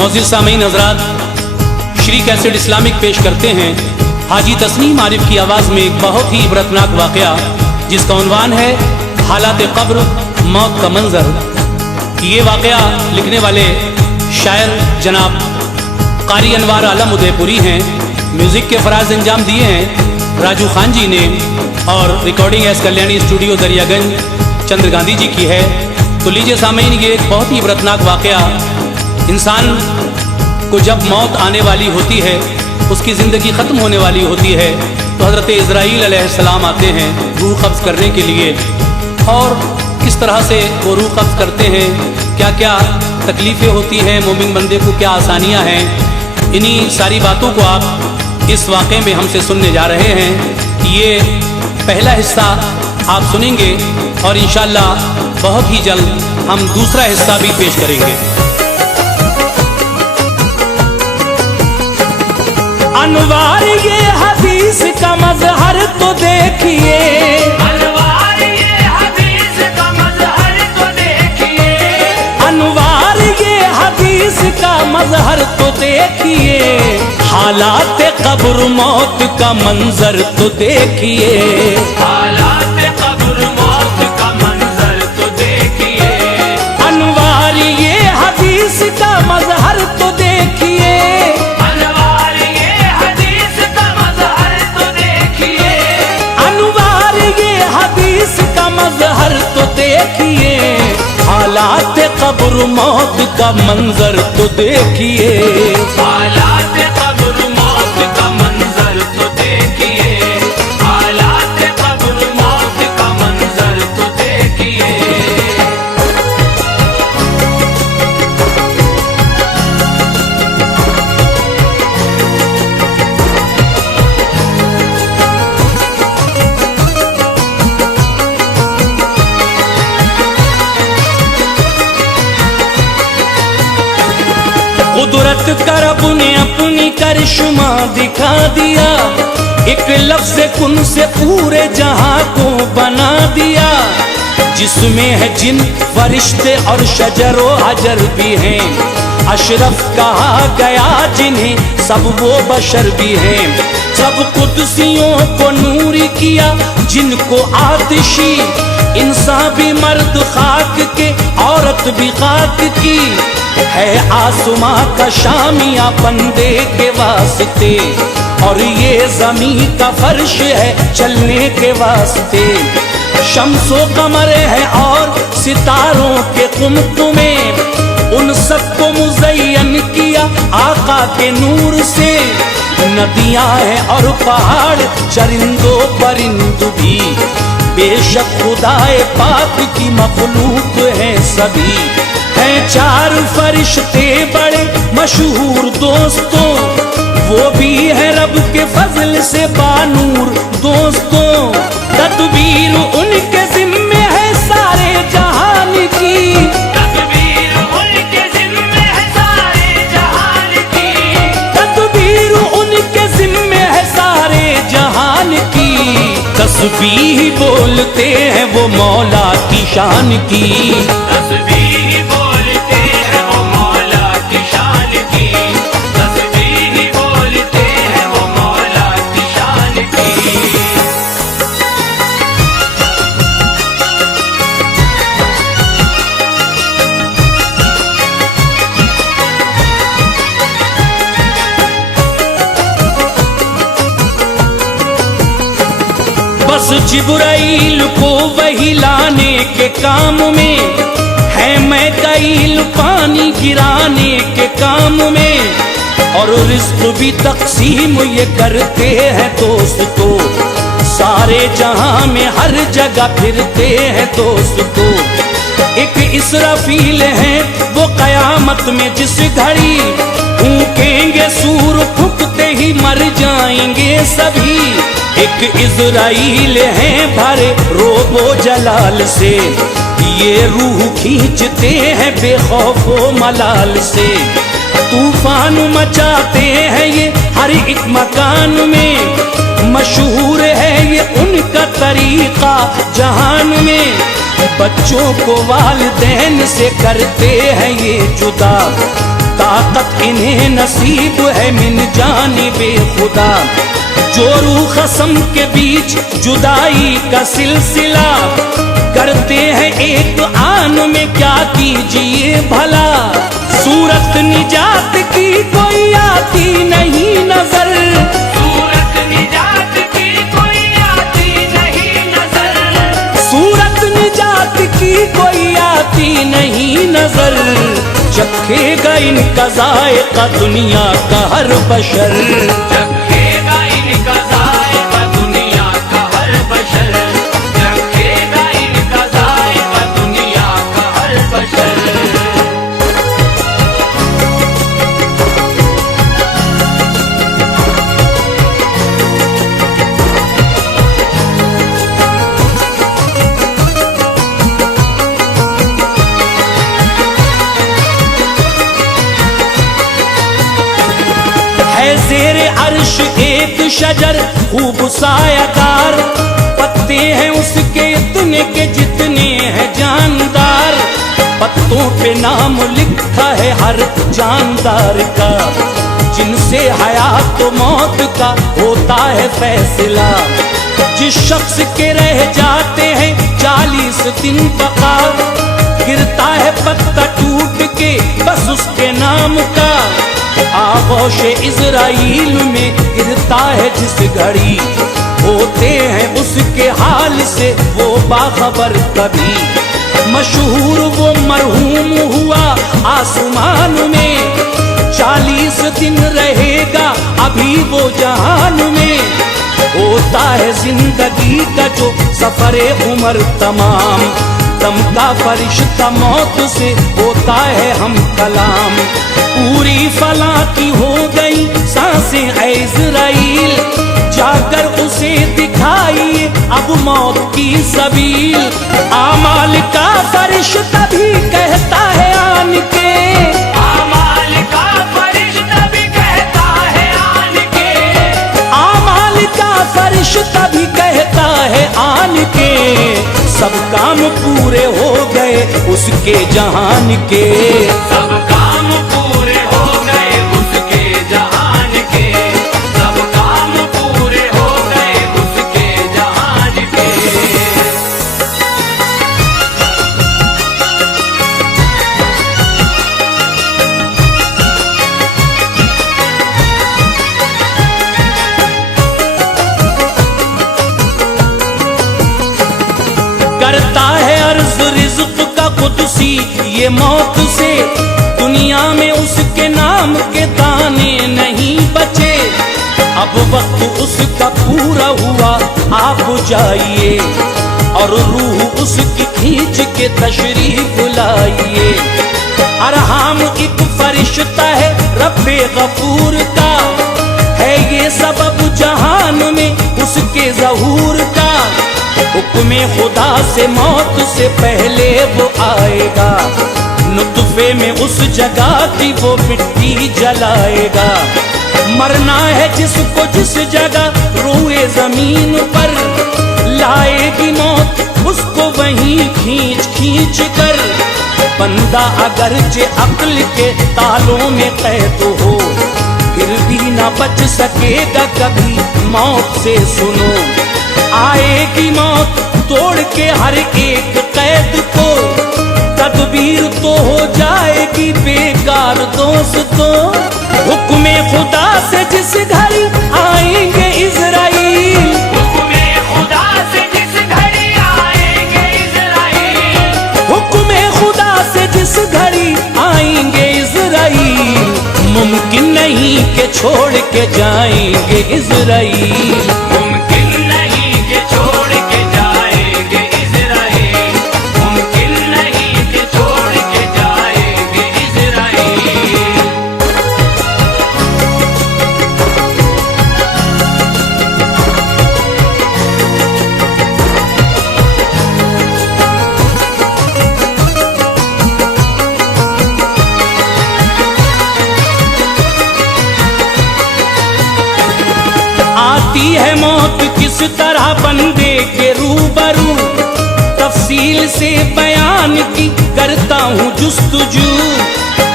मोअज़्ज़िज़ सामीन हज़रात, Shri cassette Islamic पेश करते हैं हाजी तस्नीम आरिफ की आवाज़ में एक बहुत ही इबरतनाक वाक़या जिसका उन्वान है हालात क़ब्र, मौत का मंज़र। ये वाक़या लिखने वाले शायर जनाब क़ारी अनवार आलम उदयपुरी हैं। म्यूज़िक के फ़राज़ अंजाम दिए हैं राजू खान जी ने और recording S Kalyani studio Daryaganj चंद्र गांधी जी की है। तो लीजिए सामीन, ये एक बहुत ही इबरतनाक वाक़या, इंसान को जब मौत आने वाली होती है, उसकी ज़िंदगी ख़त्म होने वाली होती है, तो हज़रत इज़राईल अलैहिस्सलाम आते हैं रूह कब्ज़ करने के लिए। और किस तरह से वो रूह कब्ज़ करते हैं, क्या क्या तकलीफ़ें होती हैं, मोमिन बंदे को क्या आसानियाँ हैं, इन्हीं सारी बातों को आप इस वाक़े में हमसे सुनने जा रहे हैं। ये पहला हिस्सा आप सुनेंगे और इंशाअल्लाह बहुत ही जल्द हम दूसरा हिस्सा भी पेश करेंगे। अनवार ये हदीस का मज़हर तो देखिए, अनवार ये हदीस का मज़हर तो देखिए, अनवार ये हदीस का मज़हर तो देखिए, हालात क़ब्र मौत का मंजर तो देखिए, हालात क़ब्र मौत का मंजर तो देखिए, अनवार ये हदीस का मज़हर तो देखिए, अनवार ये हदीस का मज़हर तो देखिए, अनवार ये हदीस का मज़हर तो देखिए, हालात क़ब्र मौत का मंजर तो देखिए, हालात क़ब्र मौत का मंजर तो देखिए, हालात क़ब्र मौत का मंजर तो देखिए। कुदरत का रब ने अपनी करिश्मा दिखा दिया, एक लफ्ज़ कुन से पूरे जहां को बना दिया, जिसमें है जिन फरिश्ते और शजरो हजर भी हैं, अशरफ कहा गया जिन्हें सब वो बशर भी हैं, सब कुदसियों को नूरी किया जिनको आतिशी, इंसान भी मर्द खाक के औरत भी खाक की, है आसमां का शामिया बंदे के वास्ते, और ये ज़मीन का फर्श है चलने के वास्ते, शम्सो कमर है और सितारों के कुमकुमे, उन सबको मुज़य्यन किया आका के नूर से, नदियां हैं और पहाड़ चरिंदो परिंद भी, बेशक खुदाए पाक की मखलूक है सभी, हैं चार फरिश्ते बड़े मशहूर दोस्तों, वो भी है रब के फजल से बानूर दोस्तों, तदबीर उनके जिम्मे है सारे जहान की, तदबीर उनके जिम्मे है सारे जहान की, तदबीर उनके जिम्मे है सारे जहान की, तस्बीह बोलते हैं वो मौला की शान की, तस्बीह बोलते हैं वो मौला की शान की, तस्बीह बोलते हैं वो मौला की शान की। बस जिब्राइल को वही लाने के काम में है, मैकाईल पानी गिराने के काम में, और रिज़्क़ भी तक़सीम ये करते हैं दोस्तों, सारे जहां में हर जगह फिरते हैं दोस्तों, एक इसराफील है वो क़यामत में जिस घड़ी फूकेंगे सूर, फूकते ही मर जाएंगे सभी, एक इज़राइल है भरे रोबो जलाल से, ये रूह खींचते हैं बेखौफो मलाल से, तूफान मचाते हैं ये हर एक मकान में, मशहूर है ये उनका तरीका जहान में, बच्चों को वालिदैन से करते हैं ये जुदा, ताकत इन्हें नसीब है मिन जानिबे खुदा। जो रूह खसम के बीच जुदाई का सिलसिला, करते हैं एक आन में क्या कीजिए भला। सूरत निजात की कोई आती नहीं नजर, सूरत निजात की कोई आती नहीं नजर, सूरत निजात की कोई आती नहीं नजर। चखेगा इनका जायका दुनिया का हर बशर, चखेगा इनका जायका दुनिया का हर बशर, चखेगा इनका जायका दुनिया का हर बशर। है ज़ेरे अर्श एक शजर खूब सायादार, पत्ते हैं उसके इतने के जितने हैं जानदार। पत्तों पे नाम लिखा है हर जानदार का, जिनसे हयात तो मौत का होता है फैसला। जिस शख्स के रह जाते हैं 40 दिन बका, गिरता है पत्ता टूट के बस उसके नाम का। आगोश इज़राइल में गिरता है जिस घड़ी, होते हैं उसके हाल से वो बाखबर कभी। मशहूर वो मरहूम हुआ आसमान में, 40 दिन रहेगा अभी वो जहान में। होता है जिंदगी का जो सफरे उम्र तमाम, दम का फरिश्ता मौत से होता है हम कलाम। पूरी फला की हो गई सांसें ऐ इज़राइल, जाकर उसे दिखाइए अब मौत की सबील। आमाल का फरिश्ता भी कहता है आन के, आमाल का फरिश्ता भी कहता है आन के, आमाल का फरिश्ता भी कहता है आन के। सब काम पूरे हो गए उसके जहान के, सब काम पूरे हो गए उसके जहान के, सब काम पूरे हो गए उसके जहान के। करता है अर्ज रिज़्क़ का कुदसी ये मौत से, दुनिया में उसके नाम के दाने नहीं बचे। अब वक्त उसका पूरा हुआ आप जाइए, और रूह उसकी खींच के तशरीफ लाइए। अरहाम एक फरिश्ता है रब्बे गफूर का, है ये सबब जहान में उसके ज़हूर का। हुक्म खुदा से मौत से पहले वो आएगा, नुत्फे में उस जगह की वो मिट्टी जलाएगा। मरना है जिसको जिस जगह रूए जमीन पर, लाएगी मौत उसको वहीं खींच खींच कर। बंदा अगरचे अक्ल के तालों में कैद हो, फिर भी ना बच सकेगा कभी मौत से। सुनो आएगी मौत तोड़ के हर एक कैद को, तदबीर तो हो जाएगी बेकार दोस्तों। हुक्म खुदा से जिस घड़ी आएंगे इज़राइल, हुक्म खुदा से जिस घड़ी आएंगे इज़राइल, हुक्म खुदा से जिस घड़ी आएंगे इज़राइल। मुमकिन नहीं कि छोड़ के जाएंगे इज़राइल, मुमकिन नहीं कि छोड़ के जाएंगे इज़राइल, मुमकिन नहीं कि छोड़ के जाएंगे इज़राइल। आती है मौत किस तरह बंदे के रूबरू, तफसील से बयान की करता हूँ जुस्तजू।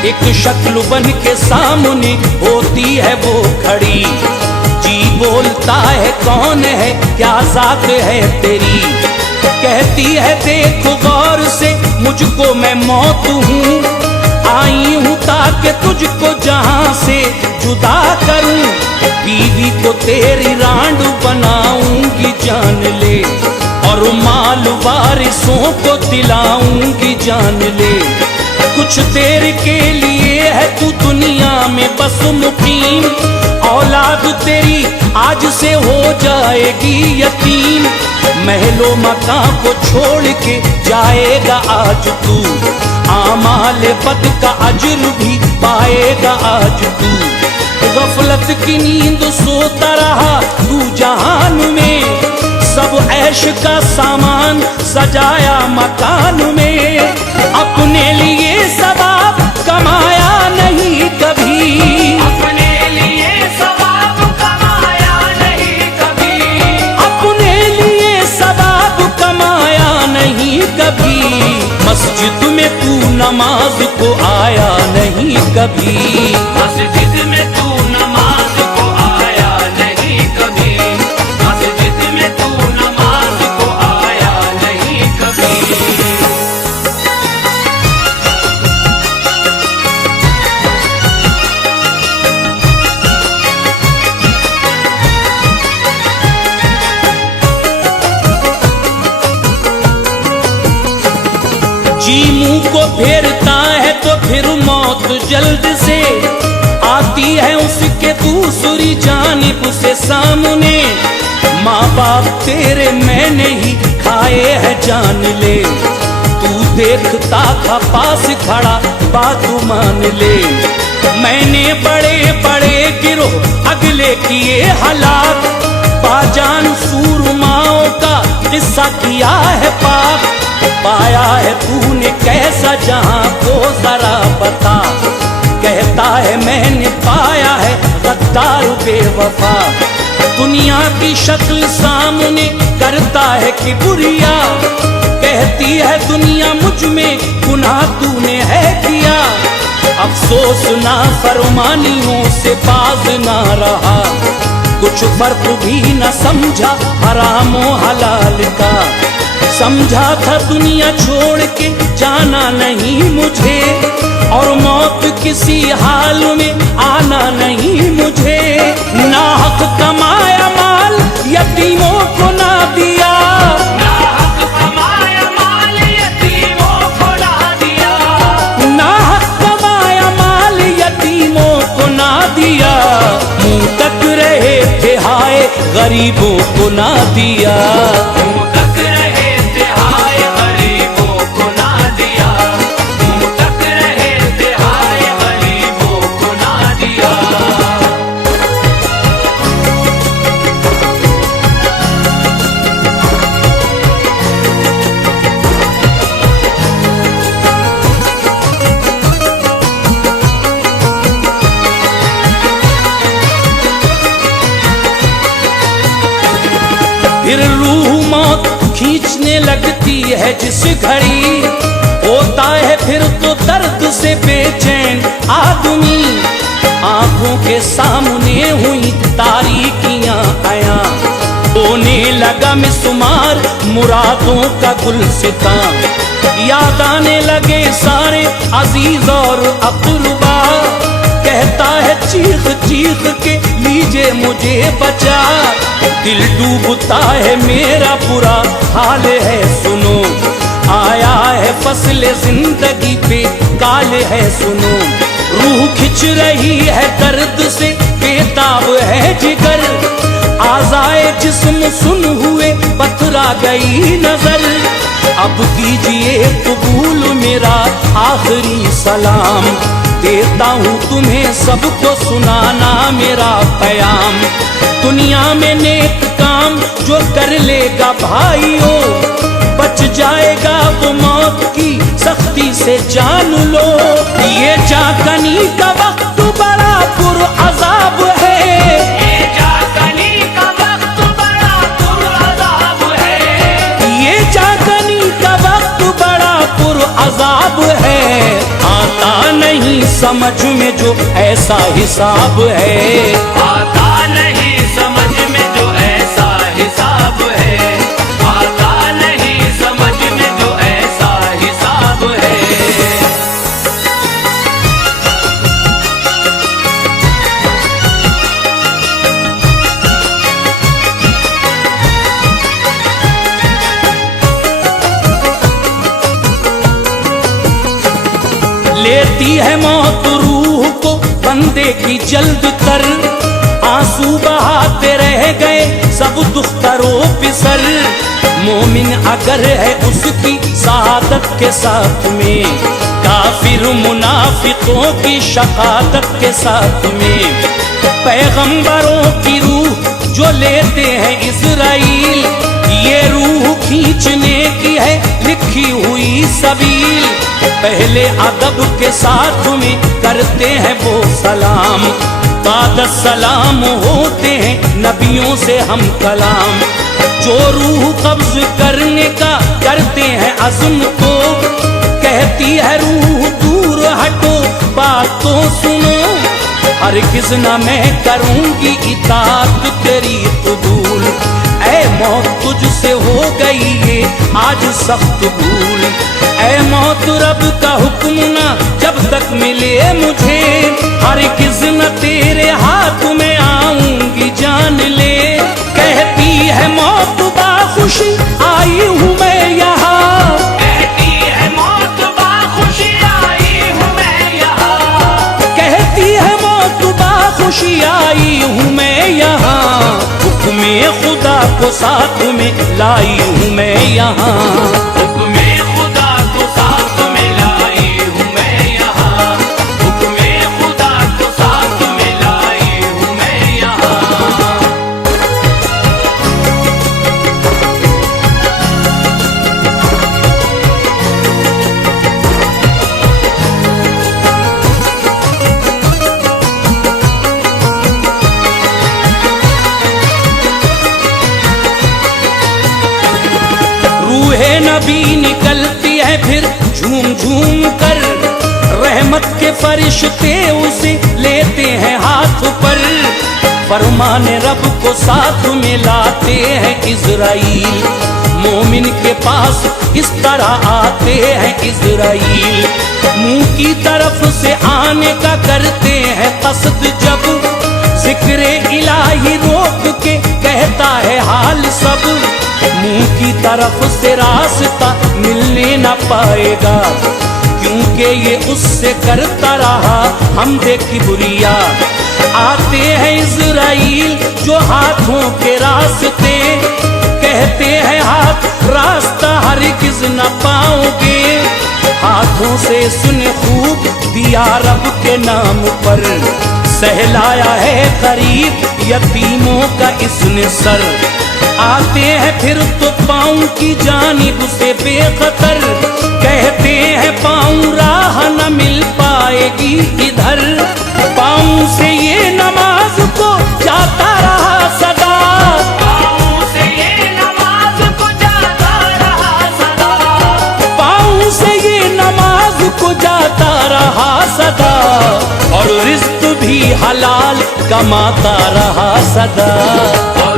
एक शक्ल बन के सामने होती है वो खड़ी। जी बोलता है कौन है क्या जात है तेरी, कहती है देखो गौर से मुझको मैं मौत हूँ, आई हूँ ताकि तुझको जहां से जुदा करूं, बीवी को तेरी रांड बनाऊंगी जान ले, और माल वारिसों को दिलाऊंगी जान ले। कुछ देर के लिए है तू दुनिया में बस मुकीम, औलाद तेरी आज से हो जाएगी यतीम, महलो मकान को छोड़ के जाएगा आज तू, आमाल बद का अजर भी पाएगा आज तू। गफलत की नींद सोता रहा तू जहान में, सब ऐश का सामान सजाया मकान में, अपने लिए सवाब कमाया नहीं कभी, अपने लिए सवाब कमाया नहीं कभी, अपने लिए सवाब कमाया नहीं कभी, मस्जिद में तू नमाज को आया नहीं कभी, मस्जिद में तू नमाज को आया नहीं कभी, मस्जिद में तू नमाज को आया नहीं कभी। जी मुंह को फेरता है तो फिर मौत जल्द से आती है उसके दूसरी जानिब से सामने, माँ बाप तेरे मैंने ही खाए हैं जान ले, तू देखता था पास खड़ा बात मान ले, मैंने बड़े बड़े गिरोह अगले किए हलाक, बाजान सूरमाओं का किस्सा किया है पाक, पाया है तूने कैसा जहां को जरा बता, कहता है मैंने पाया है गद्दार बेवफा, दुनिया की शक्ल सामने करता है कि बुरिया, कहती है दुनिया मुझ में गुनाह तूने है किया, अफसोस ना फरमानियों से बाज ना रहा, कुछ फर्क भी न समझा हराम और हलाल का, समझा था दुनिया छोड़ के जाना नहीं मुझे, और मौत किसी हाल में आना नहीं मुझे, ना हक कमाया माल यतीमों को ना दिया, ना हक कमाया माल यतीमों को ना दिया, ना हक कमाया माल यतीमों को ना दिया, मुंह तक रहे थे हाय गरीबों को ना दिया, मुंह तक रहे थे हाय गरीबों को ना दिया, मुंह तक रहे थे हाय गरीबों को ना दिया। फिर रूह मौत खींचने लगती है जिस घड़ी, होता है फिर तो दर्द से बेचैन आदमी, आंखों के सामने हुई तारीकियां आया, होने लगा मिसमार मुरादों का गुलसिता, याद आने लगे सारे अजीज और अक़रबा, कहता है चीख चीख के लीजिए मुझे बचा, दिल डूबता है मेरा बुरा हाल है सुनो, आया है फसले जिंदगी पे काल है सुनो, रूह खिंच रही है दर्द से बेताब है जिगर, आज़ाए जिस्म सुन हुए पथरा गई नजर, अब कीजिए कबूल मेरा आखिरी सलाम, देता हूँ तुम्हें सबको सुनाना मेरा पैगाम, दुनिया में नेक काम जो कर लेगा भाइयों, बच जाएगा वो मौत की सख्ती से जान लो, ये जागनी का वक्त बड़ा पुरअज़ाब है, ये जागनी का वक्त बड़ा पुरअज़ाब है, ये जागनी का वक्त बड़ा पुरअज़ाब अजाब है, आता नहीं समझ में जो ऐसा हिसाब है। आता नहीं समझ में जो ऐसा हिसाब है, आता नहीं समझ में जो ऐसा हिसाब है। लेती है मौत रूह को बंदे की जल्द कर, आंसू बहाते रह गए सब दुख्तरो पिसर। मोमिन अगर है उसकी शहादत के साथ में, काफिर मुनाफिकों की शहादत के साथ में। पैगंबरों की रूह जो लेते हैं इज़राइल, ये रूह खींचने की है लिखी हुई सबील। पहले अदब के साथ में करते हैं वो सलाम, बाद सलाम होते हैं नबियों से हम कलाम। जो रूह कब्ज करने का करते हैं अज़्म तो, कहती है रूह दूर हटो बात तो सुनो। हरगिज़ न मैं करूंगी इताअत तेरी कबूल, ऐ मौत तुझसे हो गई ये आज सख्त भूल। ऐ मौत रब का हुक्म ना जब तक मिले मुझे, हरगिज़ न तेरे हाथ में आऊंगी जान ले। कहती है मौत बाखुशी आई हूँ मैं यहाँ, कहती है मौत बाखुशी आई हूँ मैं यहाँ, कहती है मौत बाखुशी आई हूँ मैं यहाँ। हुक्मे खुदा को साथ में लाई हूँ मैं यहाँ, हुक्मे खुदा को साथ में लाई हूँ मैं यहाँ, हुक्मे खुदा को साथ में लाई हूँ मैं यहाँ। रूहे नबी निकलती है फिर झूम झूम कर, रहमत के फरिश्ते उसे लेते हैं हाथ पर। फरमाने रब को साथ में लाते हैं इज़राइल, मोमिन के पास इस तरह आते हैं इज़राइल। मुंह की तरफ से आने का करते हैं कसद जब, जिक्र इलाही रोक के कहता है हाल सब। मुंह की तरफ से रास्ता मिलने न पाएगा, क्योंकि ये उससे करता रहा हमदे किबरिया। आते हैं इज़राइल जो हाथों के रास्ते, कहते हैं हाथ रास्ता हरगिज़ न पाओगे। हाथों से सुने खूब दिया रब के नाम पर, सहलाया है गरीब यतीमों का इसने सर। आते हैं फिर तो पाँव की जानिब से बेखतर, कहते हैं पाँव राह न मिल पाएगी इधर। पाँव से ये नमाज को जाता रहा सदा, पाँव से ये नमाज को जाता रहा सदा, पाँव से ये नमाज को जाता रहा सदा। और रिज़्क़ भी हलाल कमाता रहा सदा।